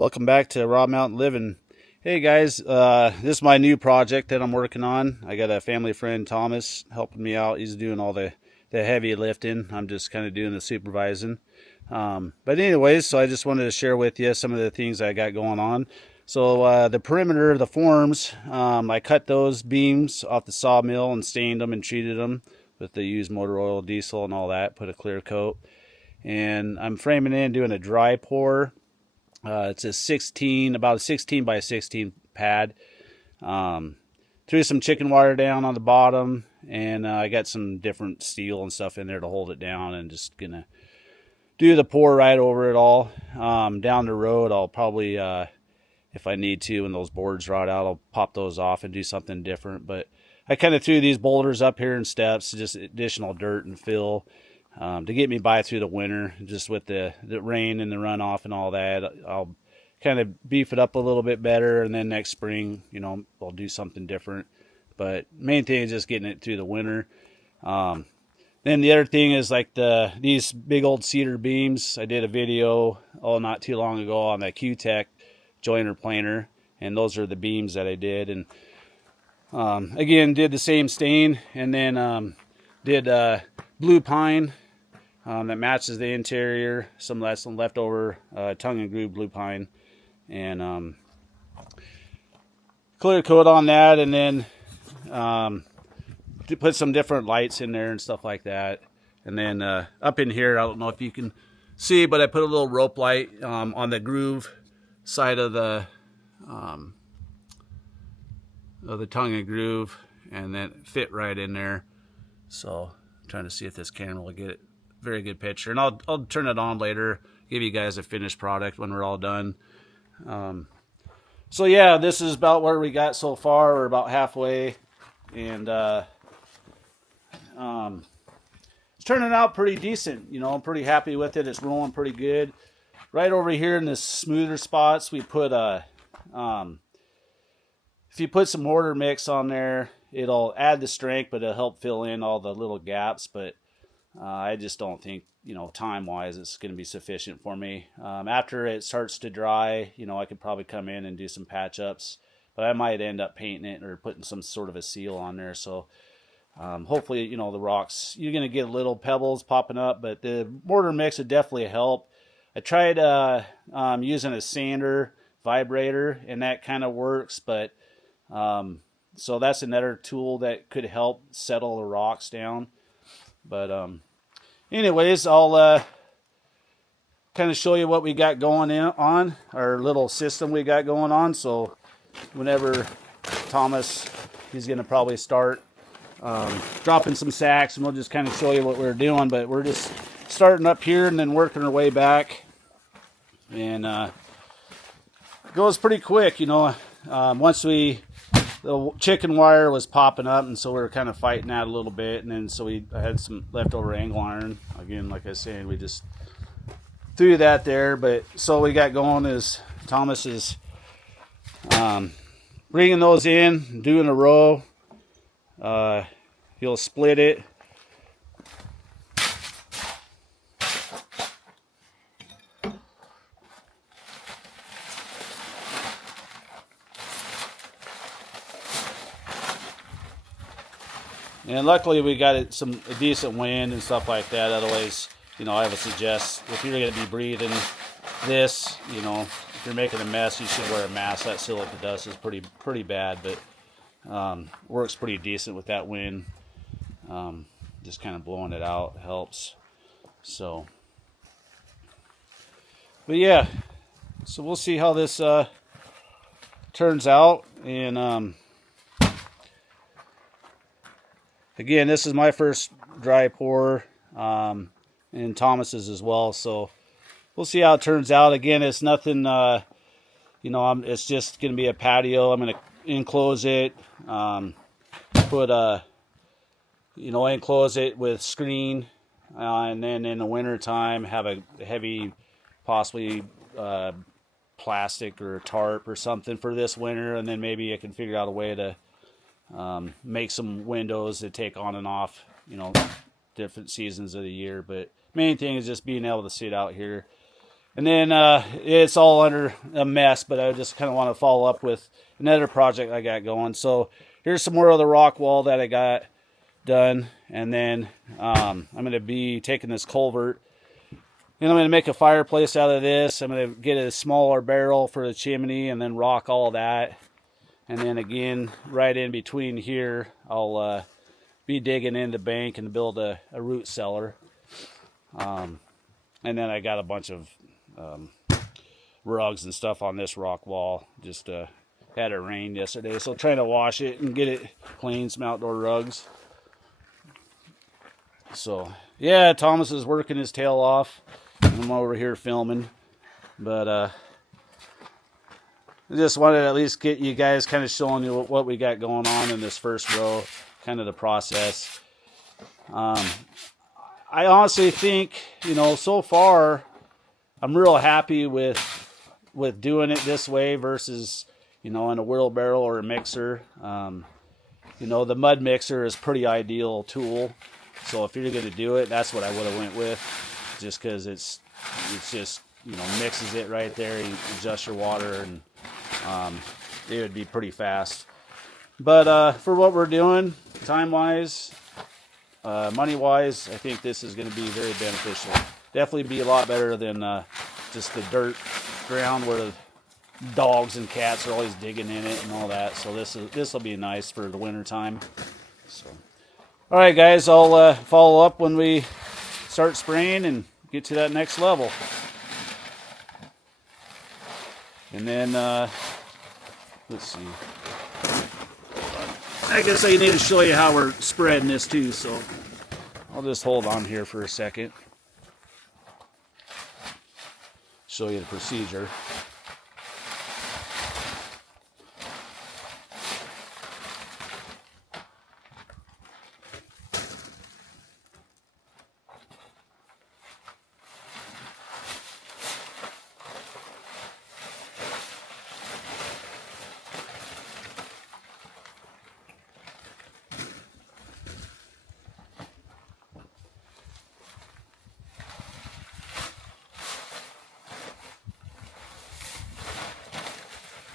Welcome back to Raw Mountain Living. Hey guys, this is my new project that I'm working on. I got a family friend, Thomas, helping me out. He's doing all the heavy lifting. I'm just kind of doing the supervising. But anyways, so I just wanted to share with you some of the things I got going on. So the perimeter of the forms, I cut those beams off the sawmill and stained them and treated them with the used motor oil, diesel, and all that. Put a clear coat. And I'm framing in, doing a dry pour. It's about a 16 by 16 pad. Threw some chicken wire down on the bottom, and I got some different steel and stuff in there to hold it down, and just gonna do the pour right over it all. Down the road, I'll probably, if I need to, when those boards rot out, I'll pop those off and do something different. But I kind of threw these boulders up here in steps, just additional dirt and fill. To get me by through the winter, just with the rain and the runoff and all that. I'll kind of beef it up a little bit better, and then next spring, I'll do something different. But main thing is just getting it through the winter. Then the other thing is like these big old cedar beams. I did a video not too long ago on that Q-Tech joiner planer, and those are the beams that I did. And again, did the same stain, and then did blue pine that matches the interior, some leftover tongue and groove blue pine, and clear coat on that, and then to put some different lights in there and stuff like that. And then up in here, I don't know if you can see, but I put a little rope light on the groove side of the tongue and groove, and then fit right in there. So I'm trying to see if this camera will get a very good picture, and I'll turn it on later, give you guys a finished product when we're all done. So yeah, this is about where we got so far. We're about halfway, and it's turning out pretty decent. I'm pretty happy with it. It's rolling pretty good. Right over here in the smoother spots, we put if you put some mortar mix on there, it'll add the strength, but it'll help fill in all the little gaps. But I just don't think, time-wise, it's going to be sufficient for me. After it starts to dry, I could probably come in and do some patch-ups. But I might end up painting it or putting some sort of a seal on there. So hopefully, the rocks, you're going to get little pebbles popping up. But the mortar mix would definitely help. I tried using a sander vibrator, and that kind of works. But so that's another tool that could help settle the rocks down. But anyways, I'll kind of show you what we got going on, our little system we got going on. So whenever Thomas, he's going to probably start dropping some sacks, and we'll just kind of show you what we're doing. But we're just starting up here and then working our way back. And it goes pretty quick, once the chicken wire was popping up, and so we were kind of fighting that a little bit. And then I had some leftover angle iron. Again, like I said, we just threw that there. But so we got going is Thomas is bringing those in, doing a row. He'll split it. And luckily we got a decent wind and stuff like that. Otherwise, I would suggest if you're going to be breathing this, if you're making a mess, you should wear a mask. That silica dust is pretty bad, but works pretty decent with that wind. Just kind of blowing it out helps. So, but yeah, so we'll see how this turns out. And again, this is my first dry pour, and Thomas's as well. So we'll see how it turns out. Again, it's nothing, it's just going to be a patio. I'm going to enclose it, enclose it with screen, and then in the winter time have a heavy, possibly plastic or tarp or something for this winter, and then maybe I can figure out a way to make some windows to take on and off, different seasons of the year. But main thing is just being able to sit out here And then it's all under a mess, but I just kind of want to follow up with another project I got going. So here's some more of the rock wall that I got done. And then I'm going to be taking this culvert, and I'm going to make a fireplace out of this. I'm going to get a smaller barrel for the chimney and then rock all that. And then again, right in between here, I'll be digging in the bank and build a root cellar. And then I got a bunch of rugs and stuff on this rock wall. Just had it rain yesterday, so trying to wash it and get it clean, some outdoor rugs. So yeah, Thomas is working his tail off. I'm over here filming, but I just wanted to at least get you guys kind of showing you what we got going on in this first row, kind of the process. I honestly think, so far I'm real happy with doing it this way versus, in a wheelbarrow or a mixer. The mud mixer is a pretty ideal tool. So if you're going to do it, that's what I would have went with, just because it's just, mixes it right there. You adjust your water, and it would be pretty fast. But for what we're doing, time-wise, money-wise, I think this is going to be very beneficial. Definitely be a lot better than just the dirt ground where the dogs and cats are always digging in it and all that. So this will be nice for the winter time. So, all right, guys, I'll follow up when we start spraying and get to that next level. And then let's see. I guess I need to show you how we're spreading this too. So I'll just hold on here for a second. Show you the procedure.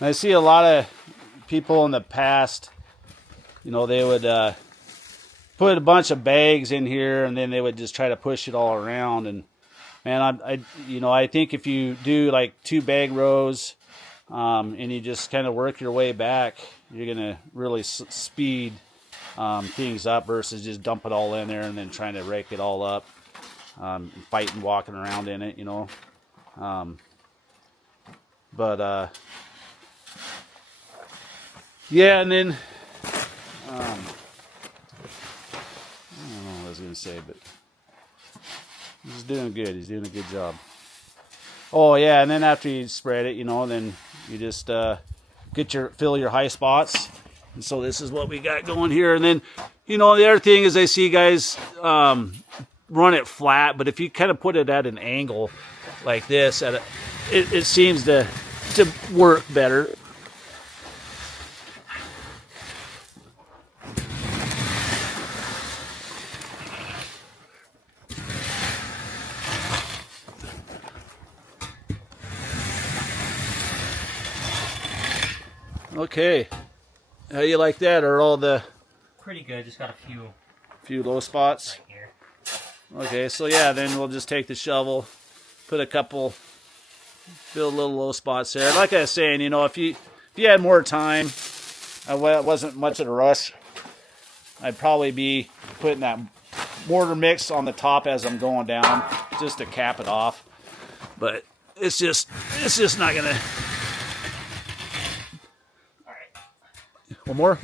I see a lot of people in the past, they would put a bunch of bags in here and then they would just try to push it all around. And man, I think if you do like 2 bag rows and you just kind of work your way back, you're gonna really speed things up versus just dump it all in there and then trying to rake it all up, fighting, walking around in it, yeah, and then I don't know what I was gonna say, but he's doing good. He's doing a good job. Oh yeah, and then after you spread it, then you just fill your high spots. And so this is what we got going here. And then, the other thing is I see guys run it flat, but if you kind of put it at an angle like this, it seems to work better. Okay, how do you like that? Are all the pretty good? Just got a few low spots right here. Okay, so yeah, then we'll just take the shovel, put a couple, fill little low spots there. Like I was saying, if you had more time, it wasn't much of a rush. I'd probably be putting that mortar mix on the top as I'm going down, just to cap it off. But it's just not gonna. One more?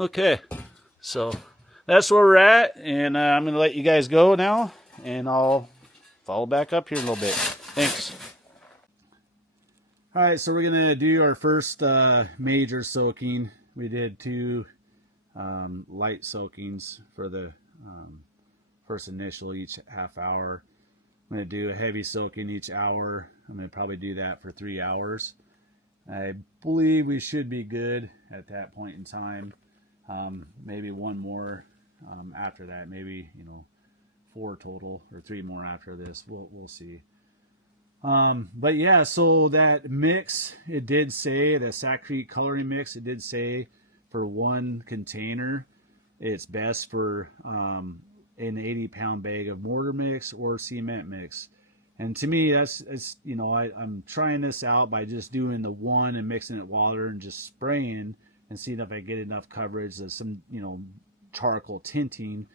Okay, so that's where we're at, and I'm going to let you guys go now, and I'll follow back up here in a little bit. Thanks. All right, so we're going to do our first major soaking. We did 2 light soakings for the first initial each half hour. I'm going to do a heavy soaking each hour. I'm going to probably do that for 3 hours. I believe we should be good at that point in time. Maybe one more after that, maybe 4 total, or 3 more after this. We'll see. But yeah, so that mix, it did say, the Sakrete coloring mix, it did say for 1 container, it's best for an 80-pound bag of mortar mix or cement mix. And to me, it's you know, I'm trying this out by just doing the 1 and mixing it water and just spraying and seeing if I get enough coverage of some, you know, charcoal tinting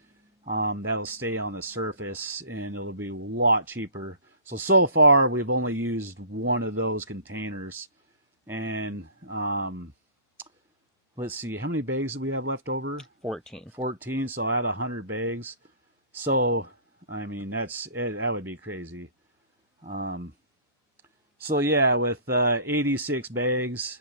that'll stay on the surface, and it'll be a lot cheaper. So far we've only used 1 of those containers, and let's see, how many bags do we have left over? 14. So I had 100 bags. So I mean, that would be crazy. So yeah, with 86 bags,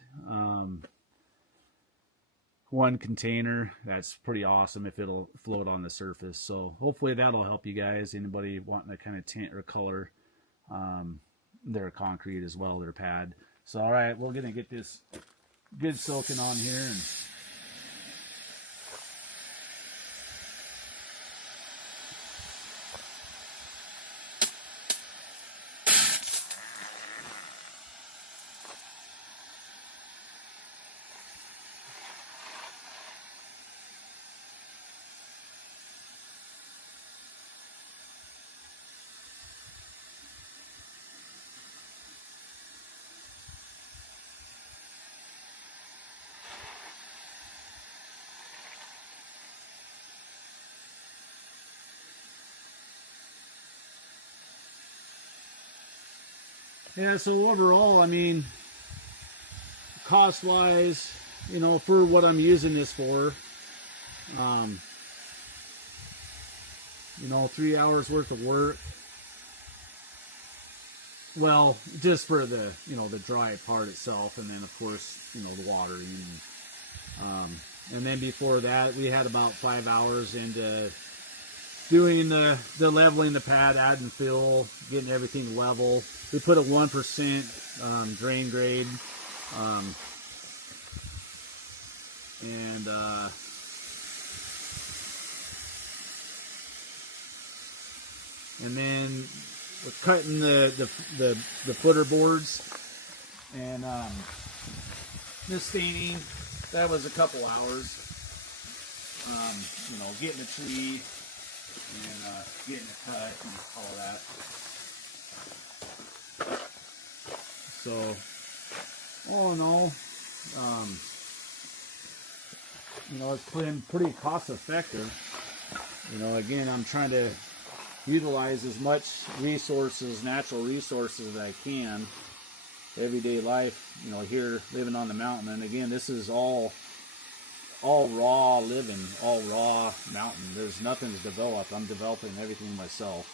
1 container, that's pretty awesome if it'll float on the surface. So hopefully that'll help you guys. Anybody wanting to kind of tint or color their concrete as well, their pad. So all right, we're gonna get this good soaking on here. And yeah, so overall, I mean, cost-wise, you know, for what I'm using this for, you know, 3 hours worth of work. Well, just for the, you know, the dry part itself, and then of course, you know, the watering. And then before that, we had about 5 hours into doing the leveling the pad, adding fill, getting everything level. We put a 1% drain grade, and then we're cutting the footer boards, and the staining, that was a couple hours. You know, getting the tree and getting it cut and all that. So, all in all, you know, it's been pretty cost effective. You know, again, I'm trying to utilize as much resources, natural resources that I can. Everyday life, you know, here living on the mountain. And again, this is all raw living, all raw mountain. There's nothing to develop. I'm developing everything myself.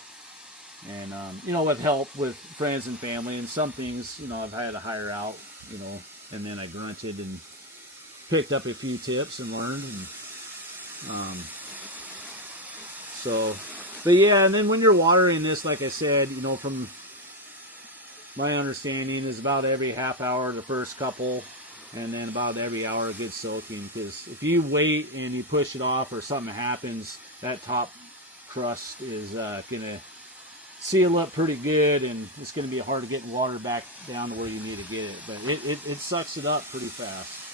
And, you know, with help with friends and family, and some things, you know, I've had to hire out, you know, and then I grunted and picked up a few tips and learned. And, but yeah, and then when you're watering this, like I said, you know, from my understanding is about every half hour the first couple, and then about every hour it gets soaking, because if you wait and you push it off or something happens, that top crust is going to seal up pretty good, and it's going to be hard to get water back down to where you need to get it. But it sucks it up pretty fast.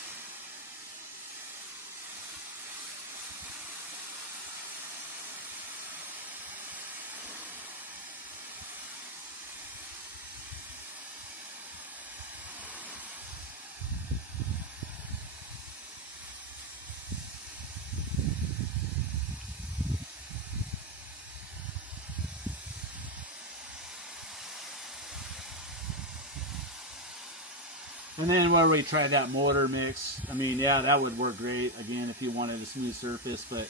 And then where we tried that mortar mix, I mean, yeah, that would work great, again, if you wanted a smooth surface. But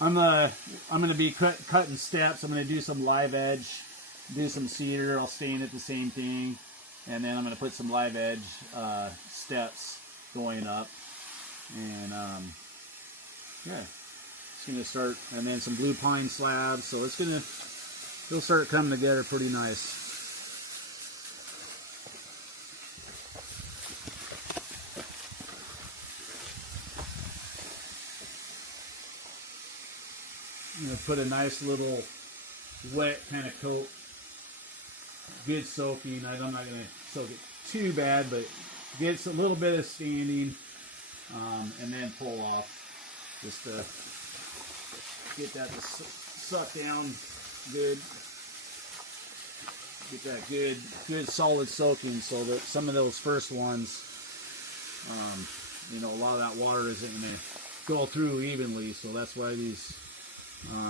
I'm going to be cutting steps. I'm going to do some live edge, do some cedar. I'll stain it the same thing. And then I'm going to put some live edge steps going up. And, yeah, it's going to start. And then some blue pine slabs. So it'll start coming together pretty nice. I'm going to put a nice little wet kind of coat, good soaking. I'm not going to soak it too bad, but gets a little bit of standing, and then pull off just to get that to suck down good. Get that good solid soaking, so that some of those first ones, a lot of that water isn't going to go through evenly. So that's why these,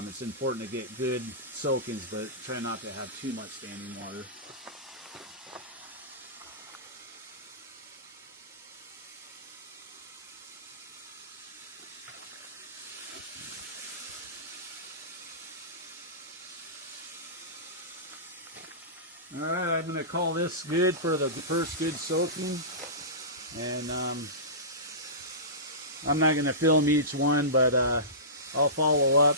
it's important to get good soakings, but try not to have too much standing water. All right, I'm going to call this good for the first good soaking, and I'm not going to film each one, but I'll follow up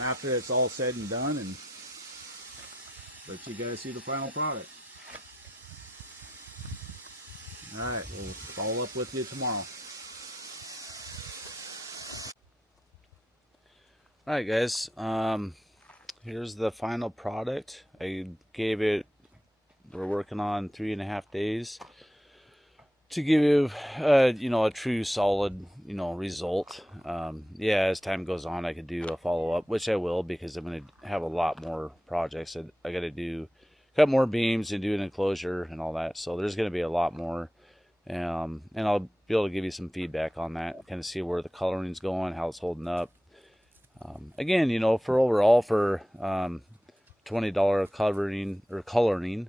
after it's all said and done, and let you guys see the final product. All right, we'll follow up with you tomorrow. All right, guys. Here's the final product. I gave it, we're working on 3.5 days to give you, a true solid, result. As time goes on, I could do a follow up, which I will, because I'm going to have a lot more projects. I got to cut more beams and do an enclosure and all that. So there's going to be a lot more. And I'll be able to give you some feedback on that, kind of see where the coloring's going, how it's holding up. Again, for overall, for $20 coloring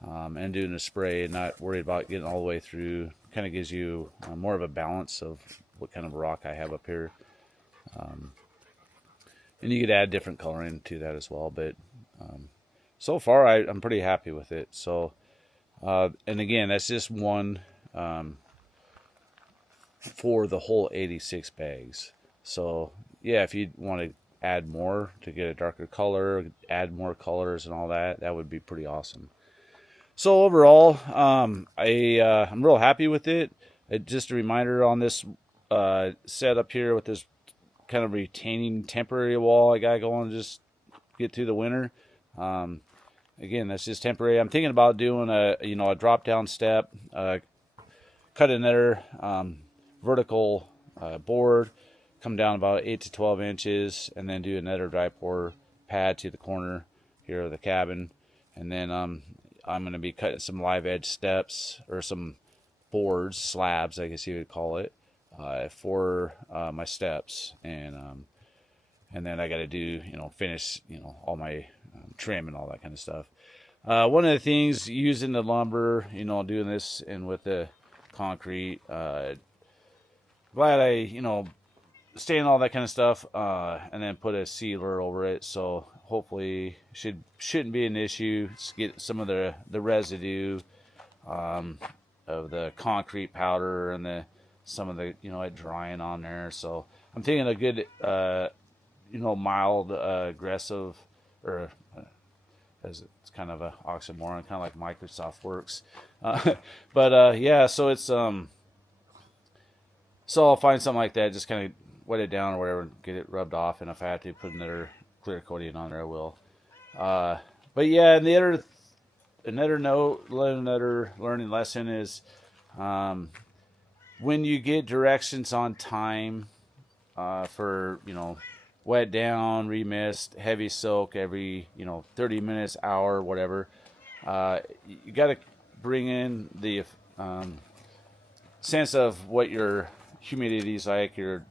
and doing a spray and not worried about getting all the way through, kind of gives you more of a balance of what kind of rock I have up here. And you could add different coloring to that as well, but so far I'm pretty happy with it. So and again, that's just one for the whole 86 bags. So yeah, if you want to add more to get a darker color, add more colors and all that, that would be pretty awesome. So overall, I'm real happy with it. Just a reminder on this setup here with this kind of retaining temporary wall I got going to just get through the winter. Again, that's just temporary. I'm thinking about doing a drop down step, cut another vertical board, come down about 8 to 12 inches, and then do another dry pour pad to the corner here of the cabin. And then I'm going to be cutting some live edge steps, or some boards, slabs, I guess you would call it, for my steps. And then I got to do, finish, all my trim and all that kind of stuff. One of the things, using the lumber, doing this and with the concrete, glad I, stain all that kind of stuff, and then put a sealer over it, so hopefully shouldn't be an issue. Just get some of the residue of the concrete powder and some of the it drying on there. So I'm thinking a good mild aggressive, or as it's kind of a oxymoron, kind of like Microsoft Works, but yeah, so it's so I'll find something like that, just kind of wet it down or whatever, and get it rubbed off, and if I have to put another clear coating on there, I will. But yeah, and another learning lesson is, when you get directions on time for wet down, remist, heavy soak every 30 minutes, hour, whatever, you got to bring in the sense of what your humidity is like, your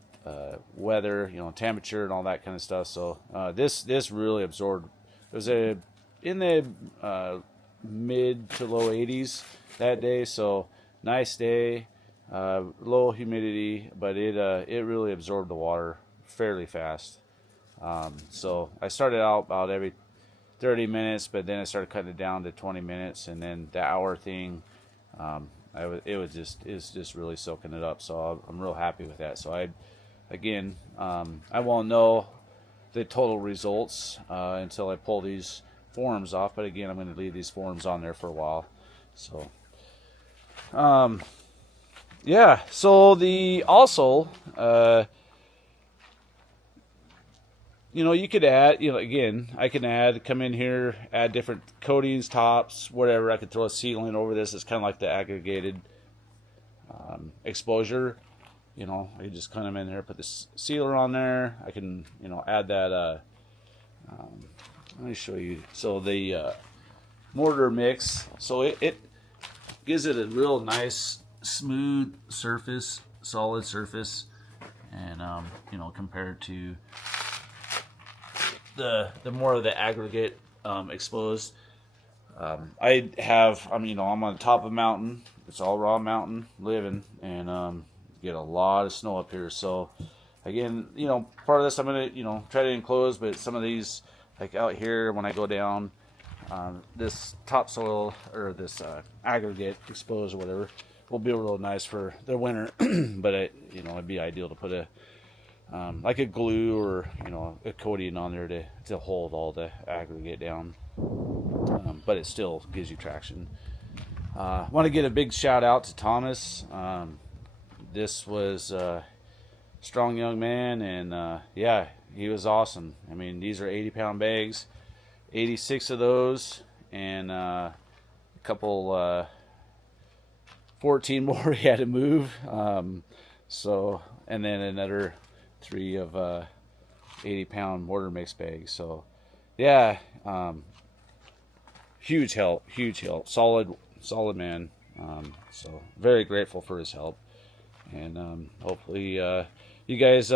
weather, temperature and all that kind of stuff. So this really absorbed. It was in the mid to low 80s that day, so nice day, low humidity, but it really absorbed the water fairly fast. So I started out about every 30 minutes, but then I started cutting it down to 20 minutes, and then the hour thing, it's just really soaking it up. So I'm real happy with that. So I won't know the total results until I pull these forms off. But again, I'm going to leave these forms on there for a while. So, yeah. So you could add, again, I can come in here, add different coatings, tops, whatever. I could throw a sealant over this. It's kind of like the aggregated exposure. I could just come in there, put this sealer on there. I can, add that. Let me show you. So the mortar mix, so it gives it a real nice, smooth surface, solid surface, and compared to the more of the aggregate exposed. I'm on the top of a mountain. It's all raw mountain living, and get a lot of snow up here. So again, part of this I'm gonna try to enclose, but some of these, like out here when I go down, this topsoil or this aggregate exposed or whatever will be real nice for the winter. But it'd be ideal to put a like a glue or a coating on there to hold all the aggregate down, but it still gives you traction. Want to get a big shout out to Thomas. This was a strong young man, and yeah, he was awesome. I mean, these are 80-pound bags, 86 of those, and a couple 14 more he had to move. And then another 3 of 80-pound mortar mix bags. So yeah, huge help, solid man. So very grateful for his help, and hopefully you guys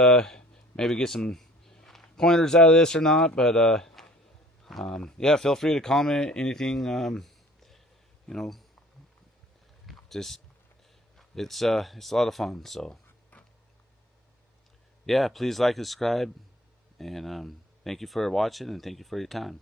maybe get some pointers out of this or not. But yeah, feel free to comment anything. Just it's a lot of fun. So yeah, please like, subscribe, and thank you for watching, and thank you for your time.